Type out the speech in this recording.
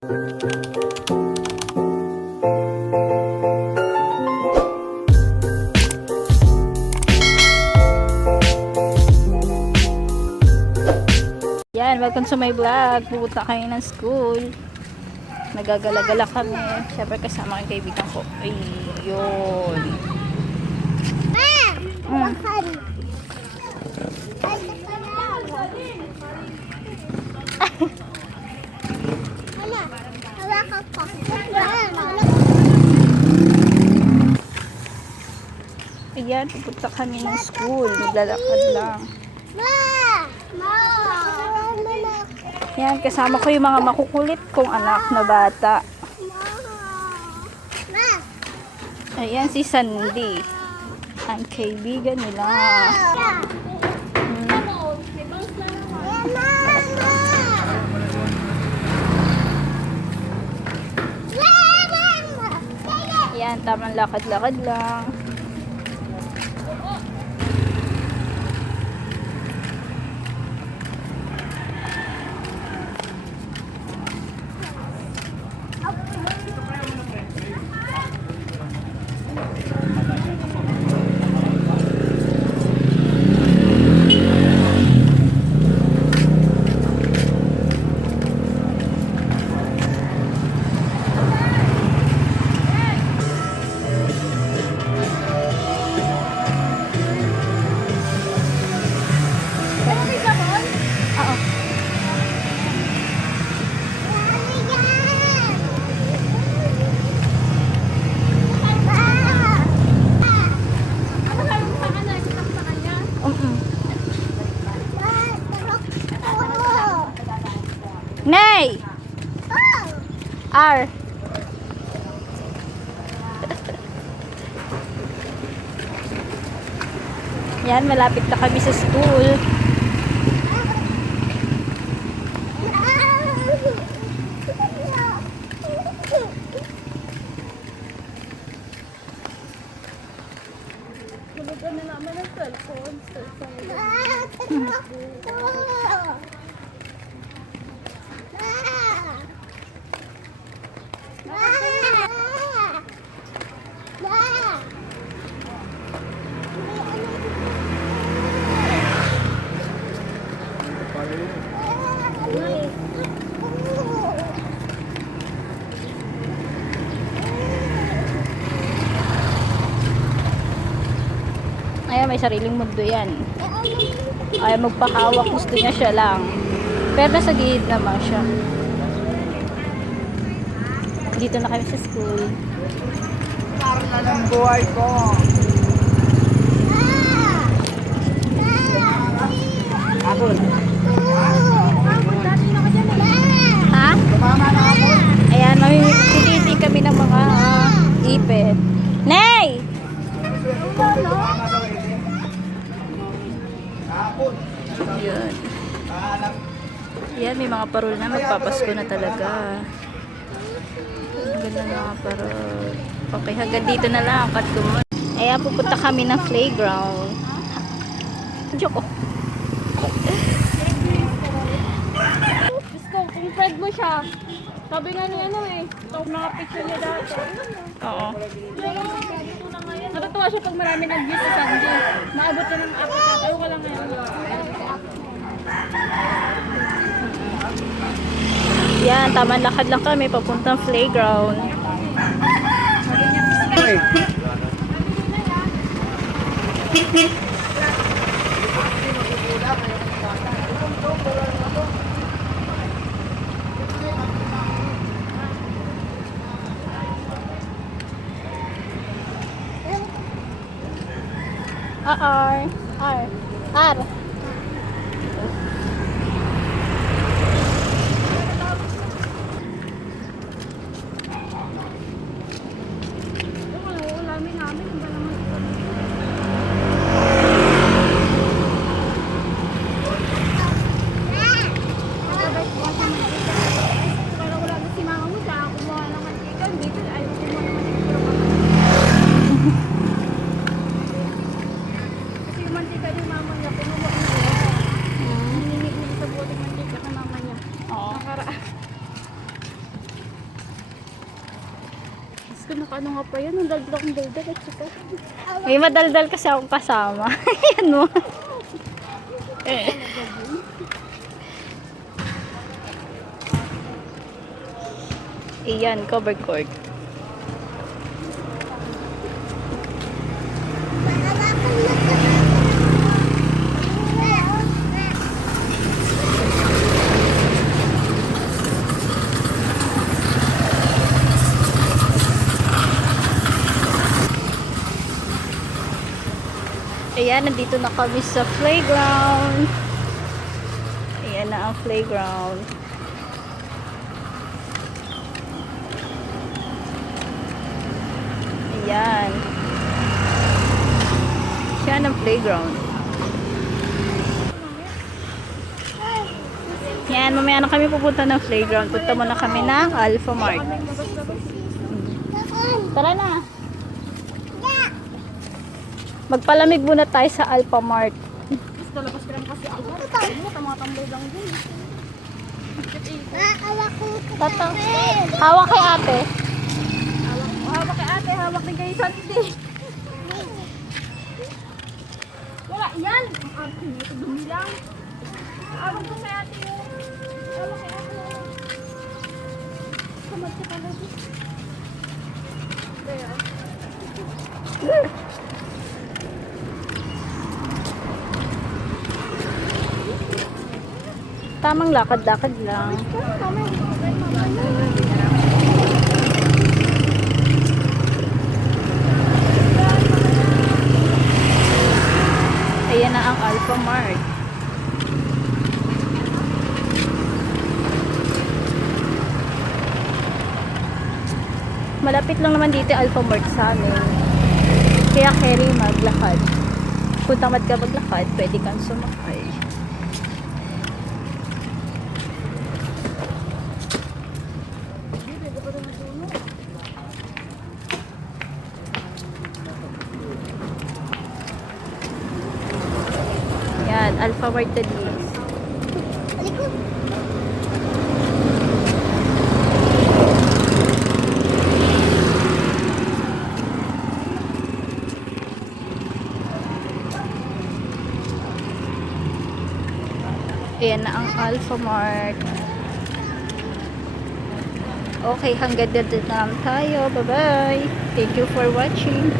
Yan, welcome to my vlog. Pupunta kayo ng school. Nagagala-gala kami. Siyempre kasama ang kaibigan ko. Ayun. Ayan, pupunta kami ng school. Naglalakad lang. Yan, kasama ko yung mga makukulit kong anak na bata. Ayan si Sandy. Ang kaibigan nila. Ayan, tamang lakad-lakad lang. Nay! R. Yan, malapit na kami sa school. Tulog na naman ang cellphone. Ayan, may sariling mundo yan. Ayaw magpahawak, gusto niya siya lang. Pero nasa gilid naman siya. Dito na kami sa school. Parang na ng buhay ko. Abot. Ha? Tumama na ako. Ayan, mamimili kami ng mga ipit. Nay! Yan. Yan, may mga parol na. Magpapasko na talaga. Ang ganda ng mga parol. Okay, hanggang dito na lang. Cut ko muna. Ayan, pupunta kami ng playground. Joke. Gusto, kung friend mo siya, sabi nga niya itong mga picture niya dati. Oo. Natutuwa siya pag marami nag-view sa Sandy. Maabot na ng apat. Ayaw ko lang ngayon. Yan, tamang lakad lang kami papuntang playground. R. Ulamin namin. Ang ba naman ito? Para wala na si mama mo, siya kumuha ng mantika. Dito ayaw kumuha ng mantika. Kasi yung mantika ni mama niya, kumuha pinaka ano nga pa yan. Ang daldal akong daldal at saka. May madaldal kasi akong kasama. Yan mo. Iyan, cover court. Ayan, nandito na kami sa playground. Ayan na ang playground. Ayan. Siya ang playground. Yan, mamaya na kami pupunta ng playground. Punta muna kami ng Alpha Mart. Tara na. Magpalamig muna tayo sa Alpha Mart. Basta labas ka lang kasi ako. Ano, tamatambay lang din. Tatang. Hawak kay ate. Hawak kay ate, hawak din kay Sandy. Wala, yan! Ang ate nito, dumi lang. Hawak ko kay ate yun. Hawak kay ate yun. Samad ka talaga. Kaya. Tamang lakad-lakad lang. Ayan na ang Alpha Mart. Malapit lang naman dito yung Alpha Mart sa amin. Kaya carry maglakad. Kung tamad ka maglakad, pwede kang sumakay. Yan, Alpha Mart na dito. Ayan na ang Alpha Mart. Okay, hanggang dito na lang tayo. Bye-bye. Thank you for watching.